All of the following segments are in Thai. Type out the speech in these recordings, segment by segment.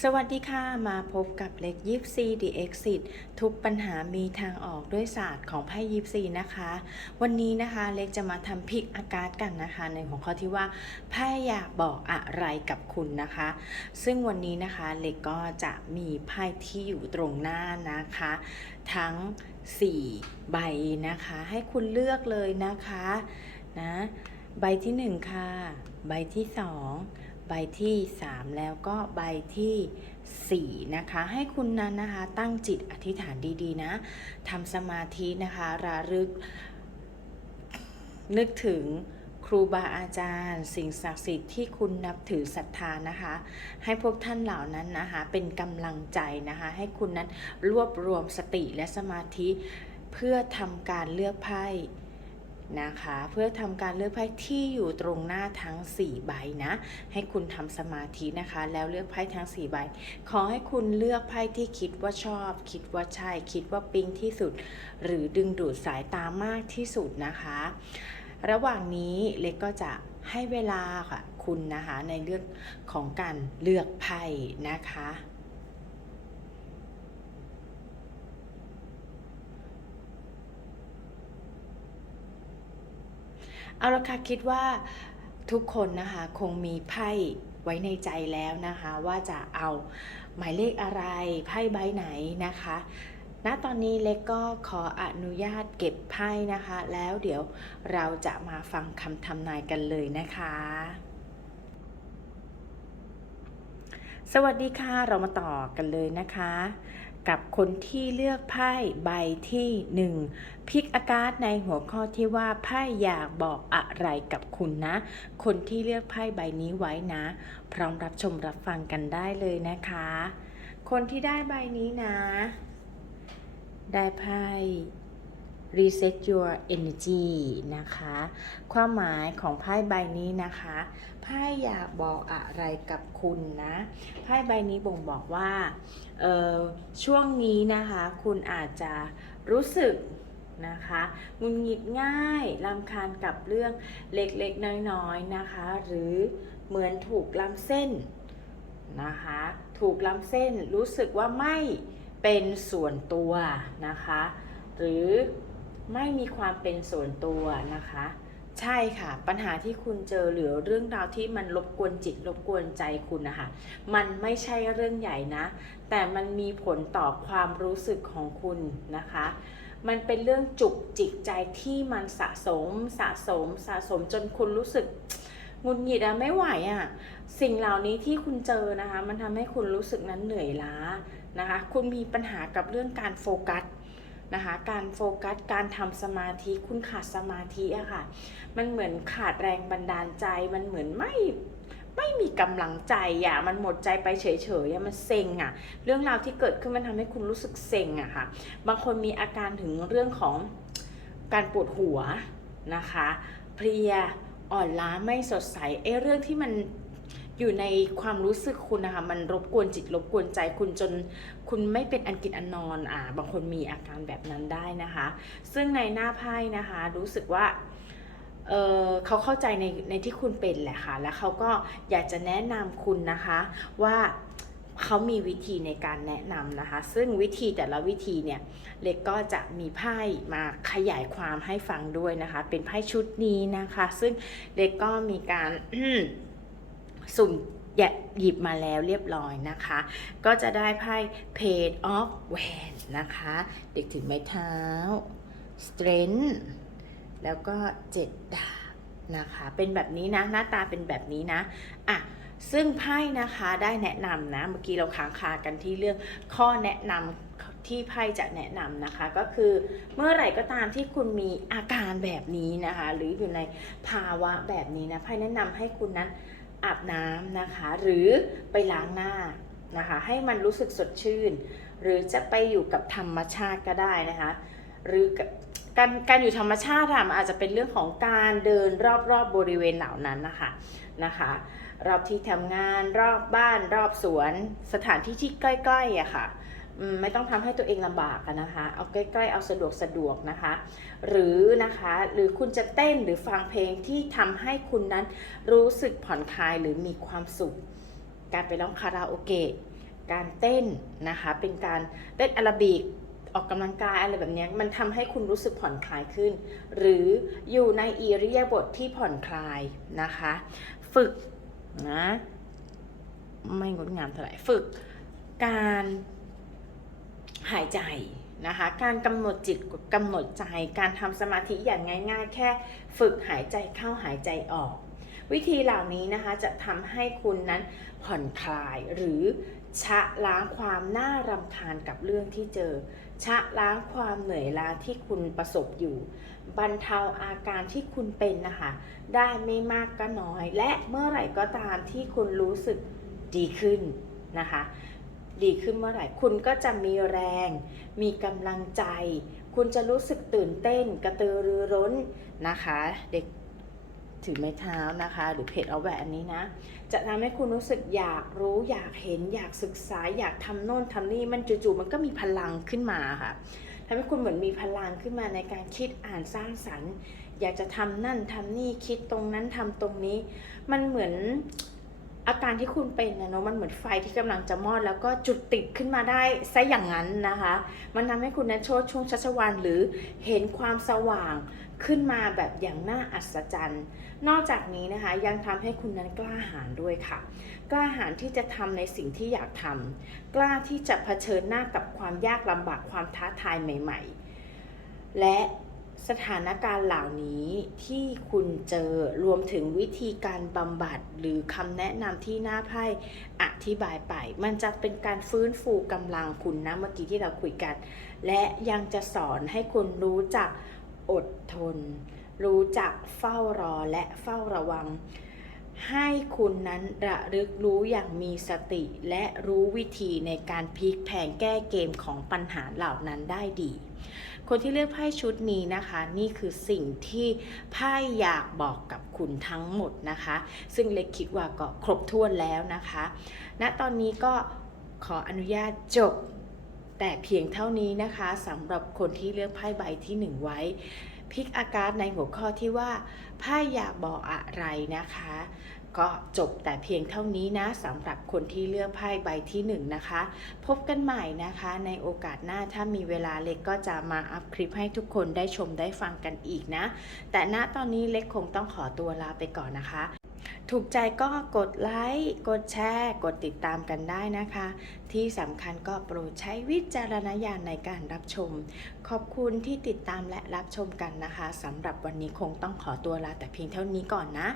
สวัสดีค่ะ มาพบกับเล็กยิปซีดีเอ็กซิทุกปัญหามีทางออกด้วยศาสตร์ของไพ่ยิปซีนะคะ วันนี้นะคะเล็กจะมาทำพิกอากาศกันนะคะ ในหัวข้อที่ว่าไพ่อยากบอกอะไรกับคุณนะคะ ซึ่งวันนี้นะคะเล็กก็จะมีไพ่ที่อยู่ตรงหน้านะคะ ทั้ง 4 ใบนะคะ ให้คุณเลือกเลยนะคะนะใบที่ 1 ค่ะ ใบที่ 2 ใบที่ 3 แล้วก็ใบที่ 4 นะคะ ให้คุณนั้นนะคะตั้งจิตอธิษฐานดีๆนะทำสมาธินะคะระลึก นึกถึงครูบาอาจารย์ สิ่งศักดิ์สิทธิ์ที่คุณนับถือศรัทธานะคะ ให้พวกท่านเหล่านั้นนะคะเป็นกำลังใจนะคะ ให้คุณนั้นรวบรวมสติและสมาธิเพื่อทำการเลือกไพ่ นะคะ เพื่อทำการเลือกไพ่ที่อยู่ตรงหน้าทั้ง 4 ใบนะ ให้คุณทำสมาธินะคะ แล้วเลือกไพ่ทั้ง 4 ใบ ขอให้คุณเลือกไพ่ที่คิดว่าชอบ คิดว่าใช่ คิดว่าปิ๊งที่สุด หรือดึงดูดสายตามากที่สุดนะคะ ระหว่างนี้เล็กก็จะให้เวลาค่ะคุณนะคะในเรื่องของการเลือกไพ่นะคะ เอาละค่ะคิดว่าทุกคนนะคะคงมีไพ่ไว้ในใจแล้วนะคะ ว่าจะเอาหมายเลขอะไรไพ่ใบไหนนะคะณตอนนี้เล็กก็ขออนุญาตเก็บไพ่นะคะ แล้วเดี๋ยวเราจะมาฟังคำทำนายกันเลยนะคะ สวัสดีค่ะเรามาต่อกันเลยนะคะ กับคนที่เลือกไพ่ใบที่ 1พิกอากาศในหัวข้อที่ว่าไพ่อยากบอกอะไรกับคุณนะ คนที่เลือกไพ่ใบนี้ไว้นะ พร้อมรับชมรับฟังกันได้เลยนะคะ คนที่ได้ใบนี้นะ ได้ไพ่ reset your energy นะคะ ความหมายของไพ่ใบนี้นะคะ พ่อยากบอกอะไรกับคุณนะไพ่ใบนี้บ่งบอกว่าช่วงนี้นะคะ คุณอาจจะรู้สึกนะคะงุนหงิดง่ายลำคาญกับเรื่องเล็กๆ น้อยๆนะคะ หรือเหมือนถูกล้ำเส้นนะคะ ถูกล้ำเส้นรู้สึกว่าไม่เป็นส่วนตัวนะคะ หรือไม่มีความเป็นส่วนตัวนะคะ ใช่ค่ะ ปัญหาที่คุณเจอหรือเรื่องราวที่มันรบกวนจิตรบกวนใจคุณนะคะมันไม่ใช่เรื่องใหญ่นะ แต่มันมีผลต่อความรู้สึกของคุณนะคะ มันเป็นเรื่องจุกจิกใจที่มันสะสมสะสมสะสมจนคุณรู้สึกงุดหงิดอะไม่ไหวอะสิ่งเหล่านี้ที่คุณเจอนะคะ มันทำให้คุณรู้สึกนั้นเหนื่อยล้านะคะ คุณมีปัญหากับเรื่องการโฟกัส นะคะการโฟกัสการทำสมาธิคุณขาดสมาธิอะค่ะ มันเหมือนขาดแรงบันดาลใจมันเหมือนไม่ไม่มีกำลังใจอะมันหมดใจไปเฉยๆอะมันเซ็งอะเรื่องราวที่เกิดขึ้นมันทำให้คุณรู้สึกเซ็งอะค่ะ บางคนมีอาการถึงเรื่องของการปวดหัวนะคะ เพลียอ่อนล้าไม่สดใสเอ้เรื่องที่มัน อยู่ในความรู้สึกคุณนะคะ มันรบกวนจิตรบกวนใจคุณจนคุณไม่เป็นอันกินอันนอนอ่าบางคนมีอาการแบบนั้นได้นะคะ ซึ่งในหน้าไพ่นะคะ รู้สึกว่าเออเขาเข้าใจในในที่คุณเป็นแหละค่ะ แล้วเขาก็อยากจะแนะนำคุณนะคะว่าเขามีวิธีในการแนะนำนะคะ ซึ่งวิธีแต่ละวิธีเนี่ย เล็กก็จะมีไพ่มาขยายความให้ฟังด้วยนะคะ เป็นไพ่ชุดนี้นะคะ ซึ่งเล็กก็มีการ สุ่มหยิบมาแล้วเรียบร้อยนะคะ ก็จะได้ไพ่ Page of Wands นะคะ เด็กถึงไม้เท้า Strength แล้วก็เจ็ดดาบนะคะ เป็นแบบนี้นะ หน้าตาเป็นแบบนี้นะ อะซึ่งไพ่นะคะได้แนะนำนะ เมื่อกี้เราค้างคากันที่เรื่องข้อแนะนำที่ไพ่จะแนะนำนะคะ ก็คือเมื่อไหร่ก็ตามที่คุณมีอาการแบบนี้นะคะ หรืออยู่ในภาวะแบบนี้นะไพ่แนะนำให้คุณนั้น อาบน้ำนะคะ หรือไปล้างหน้านะคะ ให้มันรู้สึกสดชื่น หรือจะไปอยู่กับธรรมชาติก็ได้นะคะ หรือกับการการอยู่ธรรมชาติอะมันอาจจะเป็นเรื่องของการเดินรอบๆบบริเวณเหล่านั้นนะคะนะคะรอบที่ทำงานรอบบ้านรอบสวน สถานที่ที่ใกล้ๆอะค่ะ ไม่ต้องทำให้ตัวเองลำบากนะคะ เอาใกล้ๆ เอาสะดวกสะดวกนะคะ หรือนะคะ หรือคุณจะเต้นหรือฟังเพลงที่ทำให้คุณนั้นรู้สึกผ่อนคลายหรือมีความสุข การไปร้องคาราโอเกะ การเต้นนะคะ เป็นการเต้นอโรบิกออกกำลังกายอะไรแบบนี้มันทำให้คุณรู้สึกผ่อนคลายขึ้น หรืออยู่ในอิริยาบถทที่ผ่อนคลายนะคะ ฝึกนะไม่งดงามเท่าไหร่ฝึกการ หายใจนะคะ การกำหนดจิตกำหนดใจ การทำสมาธิอย่างง่าย ๆ แค่ฝึกหายใจเข้าหายใจออก วิธีเหล่านี้นะคะจะทำให้คุณนั้นผ่อนคลายหรือชะล้างความน่ารำคาญกับเรื่องที่เจอ ชะล้างความเหนื่อยล้าที่คุณประสบอยู่ บรรเทาอาการที่คุณเป็นนะคะ ได้ไม่มากก็น้อย และเมื่อไหร่ก็ตามที่คุณรู้สึกดีขึ้นนะคะ ดีขึ้นเมื่อไหร่ คุณก็จะมีแรง มีกำลังใจ คุณจะรู้สึกตื่นเต้นกระตือรือร้นนะคะ เด็กถือไม้เท้านะคะ หรือเพจเอาแหวนนี้นะ จะทำให้คุณรู้สึกอยากรู้อยากเห็น อยากศึกษา อยากทำโน่นทำนี่มันจู่ๆมันก็มีพลังขึ้นมาค่ะทำให้คุณเหมือนมีพลังขึ้นมาในการคิดอ่านสร้างสรรค์ อยากจะทำนั่นทำนี่คิดตรงนั้นทำตรงนี้ มันเหมือน อาการที่คุณเป็นนะเนาะมันเหมือนไฟที่กำลังจะมอด แล้วก็จุดติดขึ้นมาได้ซะอย่างนั้นนะคะ มันทำให้คุณนั้นโชดช่วงชัชวานหรือเห็นความสว่างขึ้นมาแบบอย่างน่าอัศจรรย์ นอกจากนี้นะคะยังทำให้คุณนั้นกล้าหาญด้วยค่ะ กล้าหาญที่จะทำในสิ่งที่อยากทำกล้าที่จะเผชิญหน้ากับความยากลำบากความท้าทายใหม่ ๆ และ สถานการณ์เหล่านี้ที่คุณเจอรวมถึงวิธีการบำบัดหรือคำแนะนำที่หน้าไพ่อธิบายไป มันจะเป็นการฟื้นฟูกำลังคุณนะเมื่อกี้ที่เราคุยกัน และยังจะสอนให้คุณรู้จักอดทน รู้จักเฝ้ารอและเฝ้าระวัง ให้คุณนั้นระลึกรู้อย่างมีสติ และรู้วิธีในการพลิกแผงแก้เกมของปัญหาเหล่านั้นได้ดี คนที่เลือกไพ่ชุดนี้นะคะ นี่คือสิ่งที่ไพ่อยากบอกกับคุณทั้งหมดนะคะ ซึ่งเล็กคิดว่าก็ครบถ้วนแล้วนะคะณตอนนี้ก็ขออนุญาตจบ แต่เพียงเท่านี้นะคะสำหรับคนที่เลือกไพ่ใบที่หนึ่งไว้พิกอากาศในหัวข้อที่ว่าไพ่อยากบอกอะไรนะคะ ก็จบแต่เพียงเท่านี้นะสำหรับคนที่เลือกไพ่ใบที่1นงนะคะ พบกันใหม่นะคะ ในโอกาสหน้าถ้ามีเวลาเล็กก็จะมาอัพคลิปให้ทุกคนได้ชมได้ฟังกันอีกนะ แต่ณตอนนี้เล็กคงต้องขอตัวลาไปก่อนนะคะ ถูกใจก็กดไลค์ กดแชร์ กดติดตามกันได้นะคะ ที่สำคัญก็โปรดใช้วิจารณญาณในการรับชม ขอบคุณที่ติดตามและรับชมกันนะคะสำหรับวันนี้คงต้องขอตัวลาแต่เพียงเท่านี้ก่อนนะ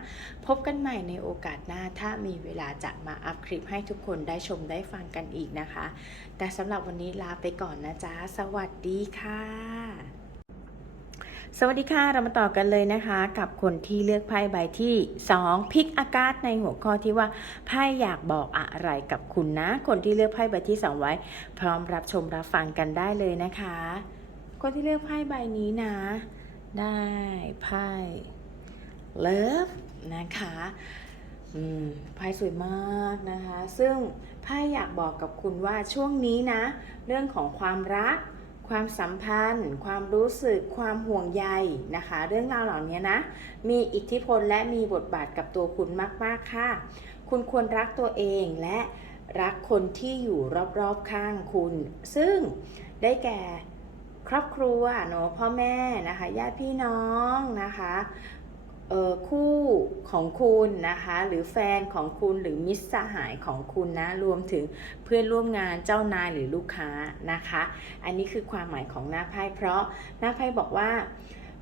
พบกันใหม่ในโอกาสหน้าถ้ามีเวลาจะมาอัพคลิปให้ทุกคนได้ชมได้ฟังกันอีกนะคะ แต่สำหรับวันนี้ลาไปก่อนนะจ๊ะ สวัสดีค่ะ สวัสดีค่ะ เรามาต่อกันเลยนะคะ กับคนที่เลือกไพ่ใบที่ 2 พิกอากาศในหัวข้อที่ว่าไพ่อยากบอกอะไรกับคุณนะ คนที่เลือกไพ่ใบที่ 2 ไว้ พร้อมรับชมรับฟังกันได้เลยนะคะ คนที่เลือกไพ่ใบนี้นะ ได้ไพ่เลิฟนะคะไพ่สวยมากนะคะ ซึ่งไพ่อยากบอกกับคุณว่าช่วงนี้นะ เรื่องของความรัก ความสัมพันธ์ ความรู้สึก ความห่วงใยนะคะ เรื่องราวเหล่านี้นะ มีอิทธิพลและมีบทบาทกับตัวคุณมาก ๆ ค่ะ คุณควรรักตัวเองและรักคนที่อยู่รอบ ๆ ข้างคุณ ซึ่งได้แก่ครอบครัวเนาะพ่อแม่นะคะญาติพี่น้องนะคะ คู่ของคุณนะคะหรือแฟนของคุณหรือมิตรสหายของคุณนะรวมถึงเพื่อนร่วมงานเจ้านายหรือลูกค้านะคะ อันนี้คือความหมายของหน้าไพ่เพราะหน้าไพ่บอกว่า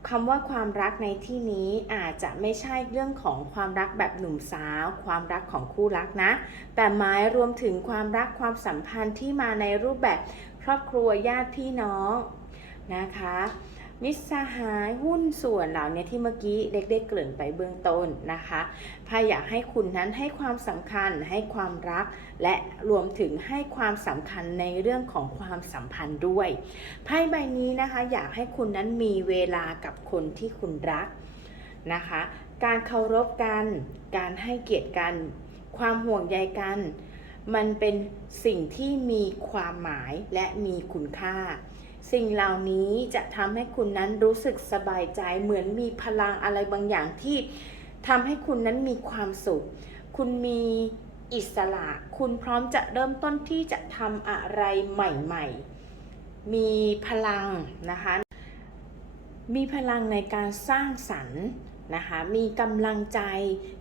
คำว่าความรักในที่นี้อาจจะไม่ใช่เรื่องของความรักแบบหนุ่มสาว ความรักของคู่รักนะ แต่หมายรวมถึงความรักความสัมพันธ์ที่มาในรูปแบบครอบครัวญาติพี่น้องนะคะ มิตรสหายหุ้นส่วนเหล่านี้ที่เมื่อกี้เด็กได้เกริ่นไปเบื้องต้นนะคะพายอยากให้คุณนั้นให้ความสำคัญให้ความรัก และรวมถึงให้ความสำคัญในเรื่องของความสัมพันธ์ด้วยไพ่ใบนี้นะคะอยากให้คุณนั้นมีเวลากับคนที่คุณรักนะคะ การเคารพกัน การให้เกียรติกัน ความห่วงใยกัน มันเป็นสิ่งที่มีความหมายและมีคุณค่า สิ่งเหล่านี้จะทำให้คุณนั้นรู้สึกสบายใจเหมือนมีพลังอะไรบางอย่างที่ทำให้คุณนั้นมีความสุข คุณมีอิสระ คุณพร้อมจะเริ่มต้นที่จะทำอะไรใหม่ๆ มีพลังนะคะ มีพลังในการสร้างสรรค์นะคะ มีกำลังใจ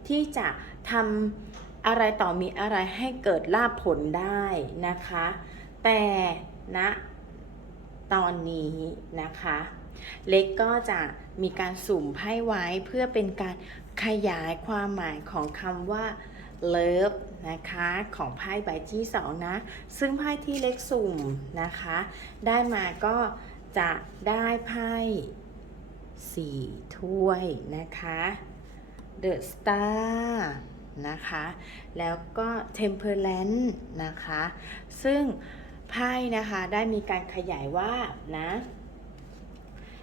ที่จะทำอะไรต่อมีอะไรให้เกิดลาภผลได้นะคะ แต่ณนะ ตอนนี้นะคะ เล็กก็จะมีการสุ่มไพ่ไว้เพื่อเป็นการขยายความหมายของคำว่า love นะคะของไพ่ใบที่สองนะ ซึ่งไพ่ที่เล็กสุ่มนะคะ ได้มาก็จะได้ไพ่สี่ถ้วยนะคะ The Star นะคะ แล้วก็ Temperance นะคะ ซึ่ง ไพ่นะคะได้มีการขยายว่านะ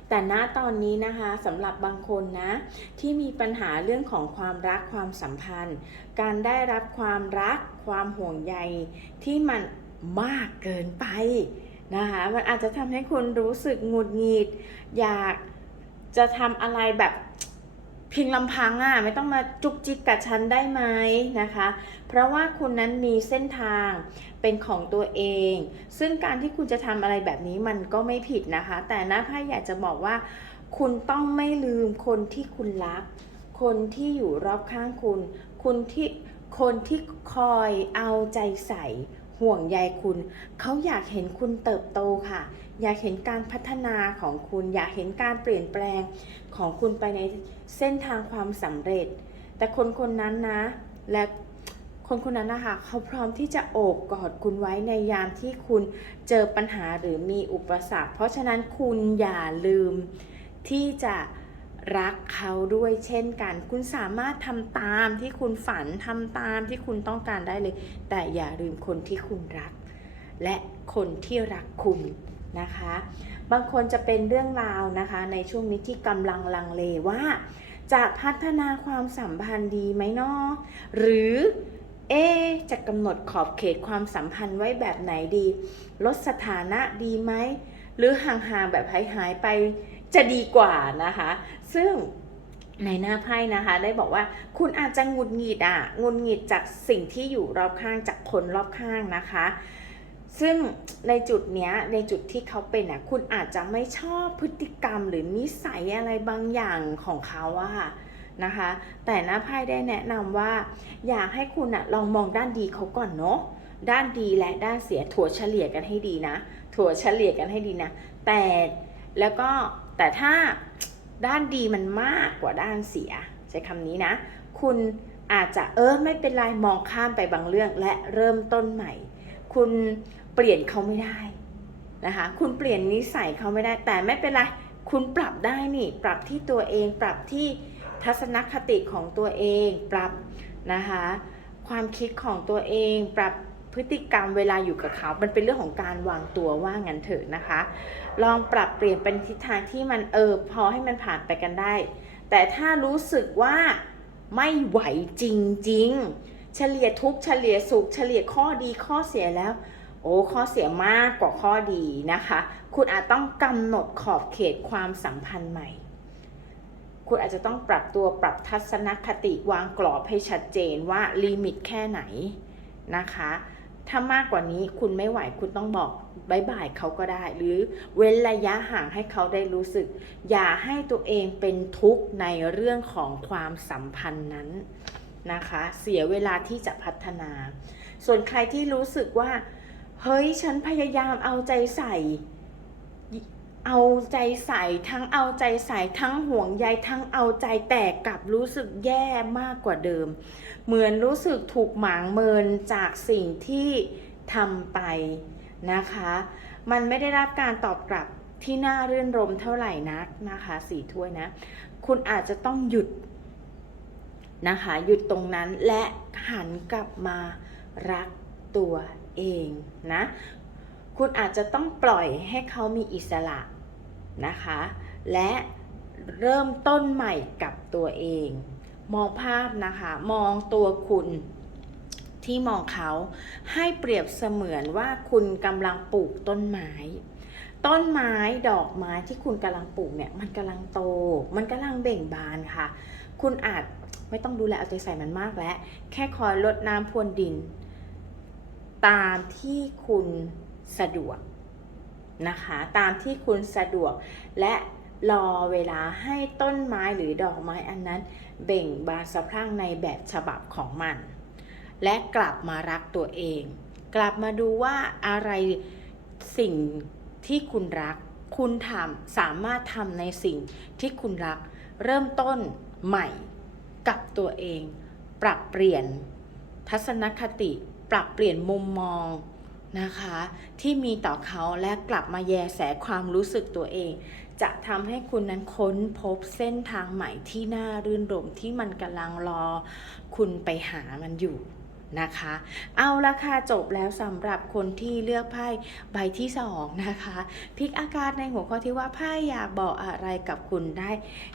แต่ณตอนนี้นะคะสำหรับบางคนนะที่มีปัญหาเรื่องของความรักความสัมพันธ์ การได้รับความรักความห่วงใยที่มันมากเกินไปนะคะมันอาจจะทำให้คุณรู้สึกหงุดหงิด อยากจะทำอะไรแบบ เพียงลำพังอะไม่ต้องมาจุกจิกกับฉันได้ไหมนะคะ เพราะว่าคุณนั้นมีเส้นทางเป็นของตัวเอง ซึ่งการที่คุณจะทำอะไรแบบนี้มันก็ไม่ผิดนะคะ แต่นะพ่อยากจะบอกว่า คุณต้องไม่ลืมคนที่คุณรัก คนที่อยู่รอบข้างคุณ คุณที่คนที่คอยเอาใจใส่ห่วงใยคุณ เขาอยากเห็นคุณเติบโตค่ะ อยากเห็นการพัฒนาของคุณ อยากเห็นการเปลี่ยนแปลงของคุณไปใน เส้นทางความสำเร็จ แต่คนคนนั้นนะ และคนคนนั้นนะคะเขาพร้อมที่จะโอบกอดคุณไว้ในยามที่คุณเจอปัญหาหรือมีอุปสรรค เพราะฉะนั้นคุณอย่าลืมที่จะรักเขาด้วยเช่นกัน คุณสามารถทำตามที่คุณฝันทำตามที่คุณต้องการได้เลย แต่อย่าลืมคนที่คุณรัก และคนที่รักคุณนะคะ บางคนจะเป็นเรื่องราวนะคะ ในช่วงนี้ที่กำลังลังเลว่า จะพัฒนาความสัมพันธ์ดีไหมเนาะหรือเอจะกำหนดขอบเขตความสัมพันธ์ไว้แบบไหนดี ลดสถานะดีไหม หรือห่างๆแบบหายหายๆไปจะดีกว่านะคะ ซึ่งในหน้าไพ่นะคะ ได้บอกว่าคุณอาจจะงุดหงิดอะงุดหงิดจากสิ่งที่อยู่รอบข้างจากคนรอบข้างนะคะ ซึ่งในจุดเนี้ยในจุดที่เขาเป็นอะคุณอาจจะไม่ชอบพฤติกรรมหรือนิสัยอะไรบางอย่างของเขาอะค่ะนะคะ แต่หน้าไพ่ได้แนะนำว่า อยากให้คุณอะลองมองด้านดีเขาก่อนเนาะด้านดีและด้านเสียถั่วเฉลี่ยกันให้ดีนะ ถั่วเฉลี่ยกันให้ดีนะ แต่แล้วก็แต่ถ้าด้านดีมันมากกว่าด้านเสีย ใช้คำนี้นะ คุณอาจจะเออไม่เป็นไรมองข้ามไปบางเรื่องและเริ่มต้นใหม่ คุณ เปลี่ยนเขาไม่ได้นะคะ คุณเปลี่ยนนิสัยเขาไม่ได้ แต่ไม่เป็นไร คุณปรับได้นี่ ปรับที่ตัวเอง ปรับที่ทัศนคติของตัวเอง ปรับนะคะ ความคิดของตัวเอง ปรับพฤติกรรมเวลาอยู่กับเขา มันเป็นเรื่องของการวางตัวว่างั้นเถอะนะคะ ลองปรับเปลี่ยนเป็นทิศทางที่มันเออพอให้มันผ่านไปกันได้ แต่ถ้ารู้สึกว่าไม่ไหวจริงๆ เฉลี่ยทุกเฉลี่ยสุข เฉลี่ยข้อดีข้อเสียแล้ว โอ้ข้อเสียมากกว่าข้อดีนะคะ คุณอาจต้องกำหนดขอบเขตความสัมพันธ์ใหม่ คุณอาจจะต้องปรับตัวปรับทัศนคติวางกรอบให้ชัดเจนว่าลิมิตแค่ไหนนะคะ ถ้ามากกว่านี้คุณไม่ไหวคุณต้องบอกบายบายเขาก็ได้ หรือเว้นระยะห่างให้เขาได้รู้สึก อย่าให้ตัวเองเป็นทุกข์ในเรื่องของความสัมพันธ์นั้นนะคะ เสียเวลาที่จะพัฒนา ส่วนใครที่รู้สึกว่า เฮ้ยฉันพยายามเอาใจใส่ เอาใจใส่ทั้งเอาใจใส่ทั้งห่วงใยทั้งเอาใจแต่กลับรู้สึกแย่มากกว่าเดิม เหมือนรู้สึกถูกหมางเมินจากสิ่งที่ทำไปนะคะ มันไม่ได้รับการตอบกลับที่น่าเรื่นรมเท่าไหร่นักนะคะสี่ถ้วยนะ คุณอาจจะต้องหยุดนะคะ หยุดตรงนั้นและหันกลับมารักตัว เองนะ คุณอาจจะต้องปล่อยให้เขามีอิสระนะคะ และเริ่มต้นใหม่กับตัวเอง มองภาพนะคะ มองตัวคุณที่มองเขาให้เปรียบเสมือนว่าคุณกำลังปลูกต้นไม้ ต้นไม้ดอกไม้ที่คุณกำลังปลูกเนี่ยมันกำลังโต มันกำลังเบ่งบานค่ะ คุณอาจไม่ต้องดูแลเอาใจใส่มันมากแล้ว แค่คอยลดน้ำพรวนดิน ตามที่คุณสะดวกนะคะตามที่คุณสะดวกและรอเวลาให้ต้นไม้หรือดอกไม้อันนั้นเบ่งบานสะพรั่งในแบบฉบับของมัน และกลับมารักตัวเอง กลับมาดูว่าอะไรสิ่งที่คุณรัก คุณทำสามารถทำในสิ่งที่คุณรัก เริ่มต้นใหม่กับตัวเอง ปรับเปลี่ยน ทัศนคติ ปรับเปลี่ยนมุมมองนะคะ ที่มีต่อเขาและกลับมาแยแสความรู้สึกตัวเอง จะทำให้คุณนั้นค้นพบเส้นทางใหม่ที่น่ารื่นรมที่มันกำลังรอ คุณไปหามันอยู่ นะคะ เอาละค่ะจบแล้วสำหรับคนที่เลือกไพ่ใบที่สองนะคะพิกอาการในหัวข้อที่ว่าไพ่อยากบอกอะไรกับคุณได้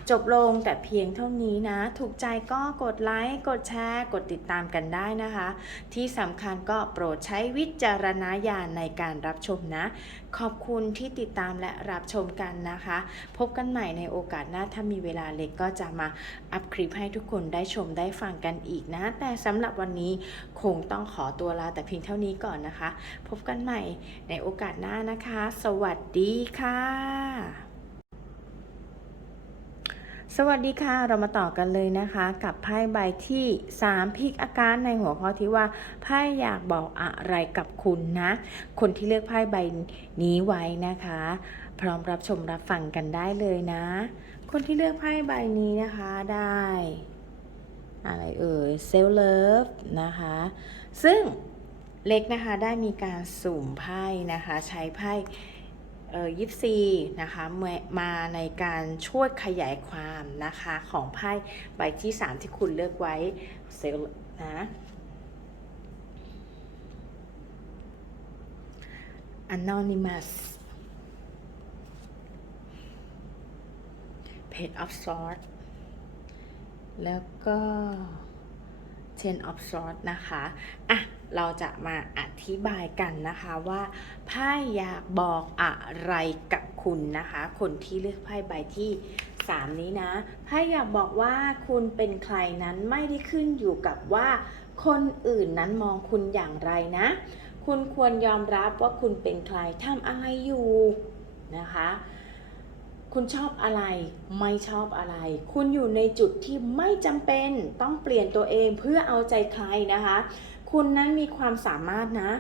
จบลงแต่เพียงเท่านี้นะ ถูกใจก็กดไลค์กดแชร์ กดติดตามกันได้นะคะ ที่สำคัญก็โปรดใช้วิจารณญาณในการรับชมนะ ขอบคุณที่ติดตามและรับชมกันนะคะ พบกันใหม่ในโอกาสหน้าถ้ามีเวลาเล็กก็จะมาอัพคลิปให้ทุกคนได้ชมได้ฟังกันอีกนะ แต่สำหรับวันนี้ คงต้องขอตัวลาแต่เพียงเท่านี้ก่อนนะคะ พบกันใหม่ในโอกาสหน้านะคะ สวัสดีค่ะ สวัสดีค่ะ เรามาต่อกันเลยนะคะ กับไพ่ใบที่ 3 พิกอาการในหัวข้อที่ว่าไพ่อยากบอกอะไรกับคุณนะ คนที่เลือกไพ่ใบนี้ไว้นะคะ พร้อมรับชมรับฟังกันได้เลยนะ คนที่เลือกไพ่ใบนี้นะคะได้ อะไรเอ่ยเซลเลิฟนะคะ ซึ่งเล็กนะคะได้มีการสุ่มไพ่นะคะ ใช้ไพ่ยิปซีนะคะมามาในการช่วยขยายความนะคะของไพ่ใบที่ 3 ที่คุณเลือกไว้เซลนะ Anonymous Page of Swords แล้วก็ Ten of Swords นะคะ อะ เราจะมาอธิบายกันนะคะว่าไพ่อยากบอกอะไรกับคุณนะคะ คนที่เลือกไพ่ใบที่ 3 นี้นะไพ่อยากบอกว่าคุณเป็นใครนั้นไม่ได้ขึ้นอยู่กับว่าคนอื่นนั้นมองคุณอย่างไรนะ คุณควรยอมรับว่าคุณเป็นใครทำอะไรอยู่นะคะ คุณชอบอะไร ไม่ชอบอะไร คุณอยู่ในจุดที่ไม่จำเป็นต้องเปลี่ยนตัวเองเพื่อเอาใจใครนะคะ คุณนั้นมีความสามารถนะ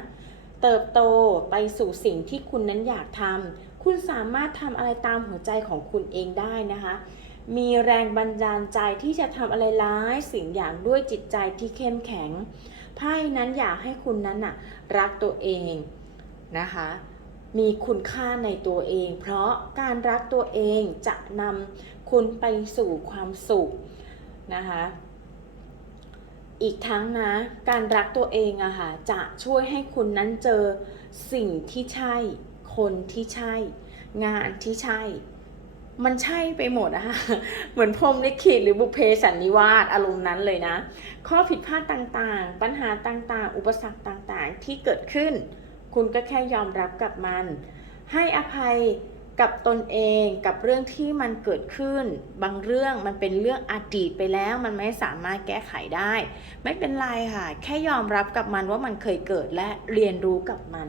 เติบโตไปสู่สิ่งที่คุณนั้นอยากทำคุณสามารถทำอะไรตามหัวใจของคุณเองได้นะคะ มีแรงบันดาลใจที่จะทำอะไรร้ายสิ่งอย่างด้วยจิตใจที่เข้มแข็งไพ่นั้นอยากให้คุณนั้นน่ะรักตัวเองนะคะ มีคุณค่าในตัวเอง เพราะการรักตัวเองจะนำคุณไปสู่ความสุขนะคะ อีกทั้งนะ การรักตัวเองอะค่ะจะช่วยให้คุณนั้นเจอสิ่งที่ใช่ คนที่ใช่ งานที่ใช่ มันใช่ไปหมดอะค่ะเหมือนพรมลิขิตหรือบุเพสันนิวาสอารมณ์นั้นเลยนะ ข้อผิดพลาดต่างๆ ปัญหาต่างๆ อุปสรรคต่างๆ ที่เกิดขึ้น คุณก็แค่ยอมรับกับมัน ให้อภัยกับตนเองกับเรื่องที่มันเกิดขึ้น บางเรื่องมันเป็นเรื่องอดีตไปแล้ว มันไม่สามารถแก้ไขได้ ไม่เป็นไรค่ะ แค่ยอมรับกับมันว่ามันเคยเกิดและเรียนรู้กับมัน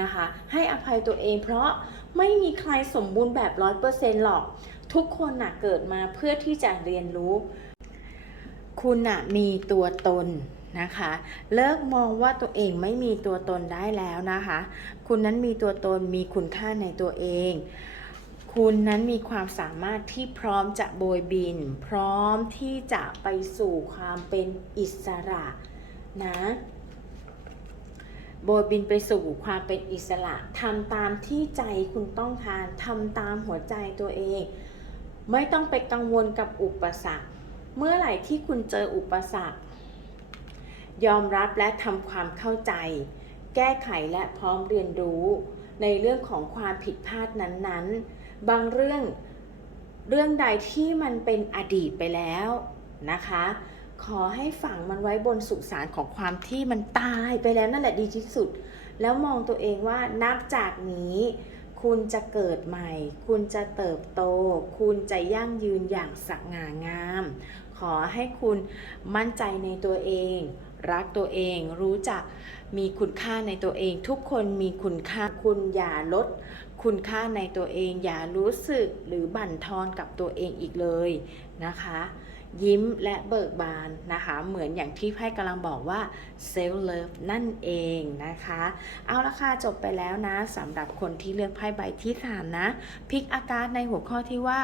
นะคะ ให้อภัยตัวเองเพราะไม่มีใครสมบูรณ์แบบร้อยเปอร์เซ็นต์หรอก ทุกคนน่ะเกิดมาเพื่อที่จะเรียนรู้ คุณน่ะมีตัวตน นะคะ เลิกมองว่าตัวเองไม่มีตัวตนได้แล้วนะคะ คุณนั้นมีตัวตนมีคุณค่าในตัวเอง คุณนั้นมีความสามารถที่พร้อมจะโบยบิน พร้อมที่จะไปสู่ความเป็นอิสระนะโบยบินไปสู่ความเป็นอิสระทำตามที่ใจคุณต้องการทำตามหัวใจตัวเอง ไม่ต้องไปกังวลกับอุปสรรค เมื่อไหร่ที่คุณเจออุปสรรค ยอมรับและทำความเข้าใจ แก้ไขและพร้อมเรียนรู้ ในเรื่องของความผิดพลาดนั้นๆ บางเรื่องเรื่องใดที่มันเป็นอดีตไปแล้วนะคะ ขอให้ฝังมันไว้บนสุสานของความที่มันตายไปแล้วนั่นแหละดีที่สุด แล้วมองตัวเองว่านับจากนี้ คุณจะเกิดใหม่ คุณจะเติบโต คุณจะยั่งยืนอย่างสง่างามขขอให้คุณมั่นใจในตัวเอง รักตัวเอง รู้จักมีคุณค่าในตัวเอง ทุกคนมีคุณค่าคุณอย่าลด คุณค่าในตัวเอง อย่ารู้สึกหรือบั่นทอนกับตัวเองอีกเลยนะคะ ยิ้มและเบิกบานนะคะ เหมือนอย่างที่ไพ่กำลังบอกว่า self love นั่นเองนะคะ เอาละค่ะจบไปแล้วนะสำหรับคนที่เลือกไพ่ใบที่3นะพลิกอาการในหัวข้อที่ว่า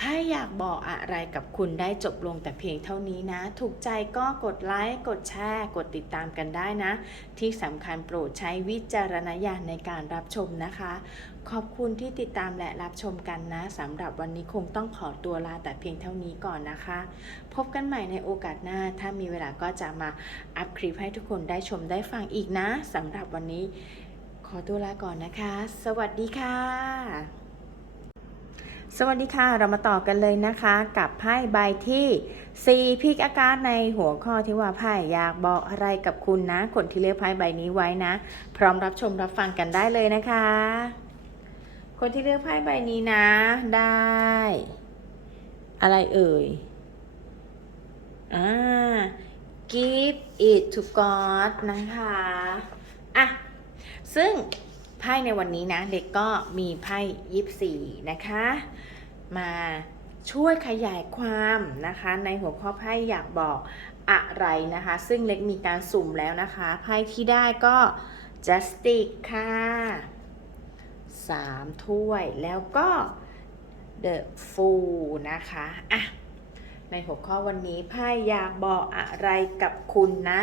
ไพ่อยากบอกอะไรกับคุณได้จบลงแต่เพียงเท่านี้นะ ถูกใจก็กดไลค์ กดแชร์ กดติดตามกันได้นะ ที่สำคัญโปรดใช้วิจารณญาณในการรับชมนะคะ ขอบคุณที่ติดตามและรับชมกันนะสำหรับวันนี้คงต้องขอตัวลาแต่เพียงเท่านี้ก่อนนะคะ พบกันใหม่ในโอกาสหน้า ถ้ามีเวลาก็จะมาอัพคลิปให้ทุกคนได้ชมได้ฟังอีกนะสำหรับวันนี้ ขอตัวลาก่อนนะคะ สวัสดีค่ะ สวัสดีค่ะ เรามาต่อกันเลยนะคะ กับไพ่ใบที่4พิกอาการในหัวข้อที่ว่าไพ่อยากบอกอะไรกับคุณนะ คนที่เลือกไพ่ใบนี้ไว้นะ พร้อมรับชมรับฟังกันได้เลยนะคะ คนที่เลือกไพ่ใบนี้นะ ได้ อะไรเอ่ยอ่า give it to God นะคะ อะ ซึ่ง ไพ่ในวันนี้นะ เด็กก็มีไพ่ยิบสี่นะคะ มาช่วยขยายความนะคะ ในหัวข้อไพ่อยากบอกอะไรนะคะ ซึ่งเล็กมีการสุ่มแล้วนะคะไพ่ที่ได้ก็ justice ค่ะสามถ้วยแล้วก็ the fool นะคะอะในหัวข้อวันนี้ไพ่อยากบอกอะไรกับคุณนะ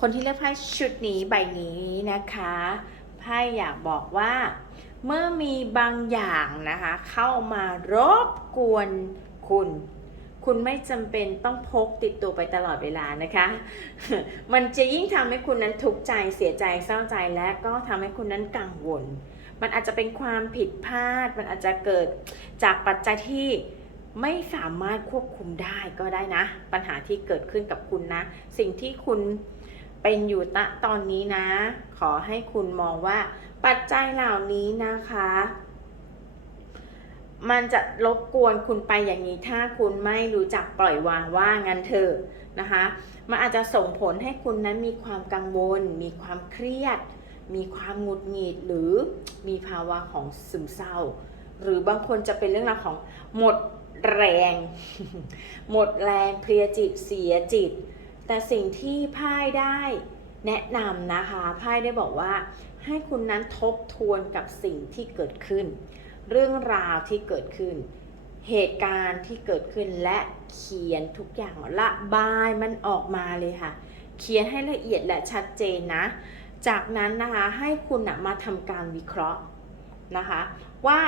คนที่เลือกไพ่ชุดนี้ใบนี้นะคะ ไพ่อยากบอกว่า เมื่อมีบางอย่างนะคะ เข้ามารบกวนคุณ คุณไม่จำเป็นต้องพกติดตัวไปตลอดเวลานะคะ มันจะยิ่งทำให้คุณนั้นทุกข์ใจเสียใจเศร้าใจและก็ทำให้คุณนั้นกังวล มันอาจจะเป็นความผิดพลาด มันอาจจะเกิดจากปัจจัยที่ไม่สามารถควบคุมได้ก็ได้นะ ปัญหาที่เกิดขึ้นกับคุณนะ สิ่งที่คุณ เป็นอยู่ณตอนนี้นะ ขอให้คุณมองว่า ปัจจัยเหล่านี้นะคะ มันจะรบกวนคุณไปอย่างนี้ถ้าคุณไม่รู้จักปล่อยวางว่างั้นเถอะนะคะ มันอาจจะส่งผลให้คุณนั้นมีความกังวล มีความเครียด มีความหงุดหงิดหรือมีภาวะของซึมเศร้า หรือบางคนจะเป็นเรื่องราวของหมดแรง หมดแรงเพลียจิตเสียจิต แต่สิ่งที่พ่ายได้แนะนำนะคะพ่ายได้บอกว่า ให้คุณนั้นทบทวนกับสิ่งที่เกิดขึ้น เรื่องราวที่เกิดขึ้น เหตุการณ์ที่เกิดขึ้นและเขียนทุกอย่างละบายมันออกมาเลยค่ะ เขียนให้ละเอียดและชัดเจนนะ จากนั้นนะคะให้คุณนะมาทำการวิเคราะห์นะคะ ว่า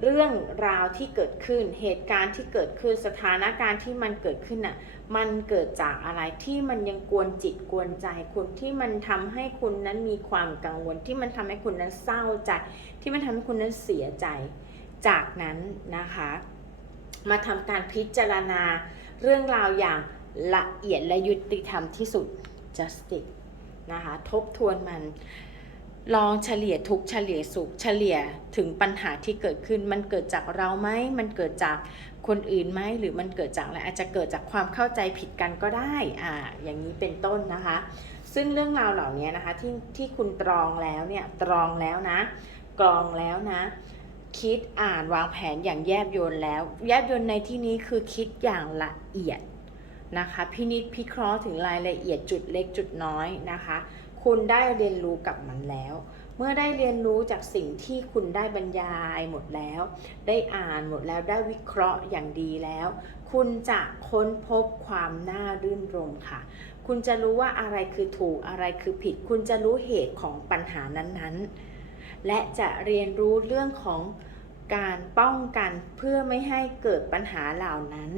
เรื่องราวที่เกิดขึ้น เหตุการณ์ที่เกิดขึ้น สถานการณ์ที่มันเกิดขึ้นน่ะ มันเกิดจากอะไรที่มันยังกวนจิตกวนใจคุณที่มันทำให้คุณนั้นมีความกังวล ที่มันทำให้คุณนั้นเศร้าใจ ที่มันทำให้คุณนั้นเสียใจ จากนั้นนะคะ มาทำการพิจารณาเรื่องราวอย่างละเอียดและยุติธรรมที่สุด justice นะคะ ทบทวนมัน ลองเฉลี่ยทุกเฉลี่ยสุขเฉลี่ยถึงปัญหาที่เกิดขึ้น มันเกิดจากเราไหมมันเกิดจากคนอื่นไหมหรือมันเกิดจากอะไรอาจจะเกิดจากความเข้าใจผิดกันก็ได้อ่าอย่างนี้เป็นต้นนะคะ ซึ่งเรื่องราวเหล่านี้นะคะที่ที่คุณตรองแล้วเนี่ยตรองแล้วนะ กรองแล้วนะ คิดอ่านวางแผนอย่างแยบยลแล้ว แยบยลในที่นี้คือคิดอย่างละเอียดนะคะพินิจพิเคราะห์ถึงรายละเอียดจุดเล็กจุดน้อยนะคะ คุณได้เรียนรู้กับมันแล้ว เมื่อได้เรียนรู้จากสิ่งที่คุณได้บรรยายหมดแล้ว ได้อ่านหมดแล้วได้วิเคราะห์อย่างดีแล้ว คุณจะค้นพบความน่ารื่นรมค่ะ คุณจะรู้ว่าอะไรคือถูกอะไรคือผิด คุณจะรู้เหตุของปัญหานั้นๆ และจะเรียนรู้เรื่องของการป้องกันเพื่อไม่ให้เกิดปัญหาเหล่านั้น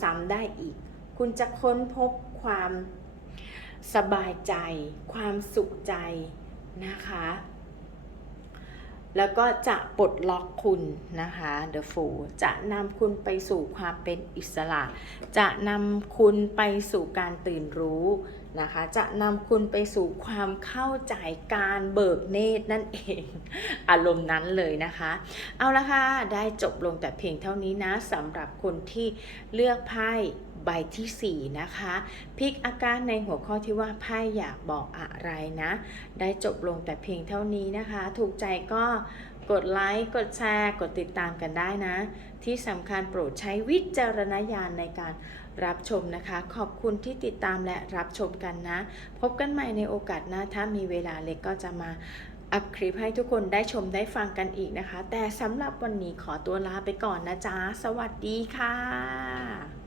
ซ้ำๆได้อีก คุณจะค้นพบความ สบายใจ ความสุขใจนะคะ แล้วก็จะปลดล็อกคุณนะคะ The Fool จะนำคุณไปสู่ความเป็นอิสระ จะนำคุณไปสู่การตื่นรู้นะคะ จะนำคุณไปสู่ความเข้าใจการเบิกเนตรนั่นเอง อารมณ์นั้นเลยนะคะ เอาละค่ะ ได้จบลงแต่เพียงเท่านี้นะสำหรับคนที่เลือกไพ่ ใบทีสี่ 4 นะคะพิกอาการในหัวข้อที่ว่าไพ่อยากบอกอะไรนะ ได้จบลงแต่เพียงเท่านี้นะคะ ถูกใจก็กดไลค์กดแชร์ กดติดตามกันได้นะ ที่สำคัญโปรดใช้วิจารณญาณในการรับชมนะคะ ขอบคุณที่ติดตามและรับชมกันนะ พบกันใหม่ในโอกาสหน้าถ้ามีเวลาเล็กก็จะมาอัพคลิปให้ทุกคนได้ชมได้ฟังกันอีกนะคะ แต่สำหรับวันนี้ขอตัวลาไปก่อนนะจ๊ะ สวัสดีค่ะ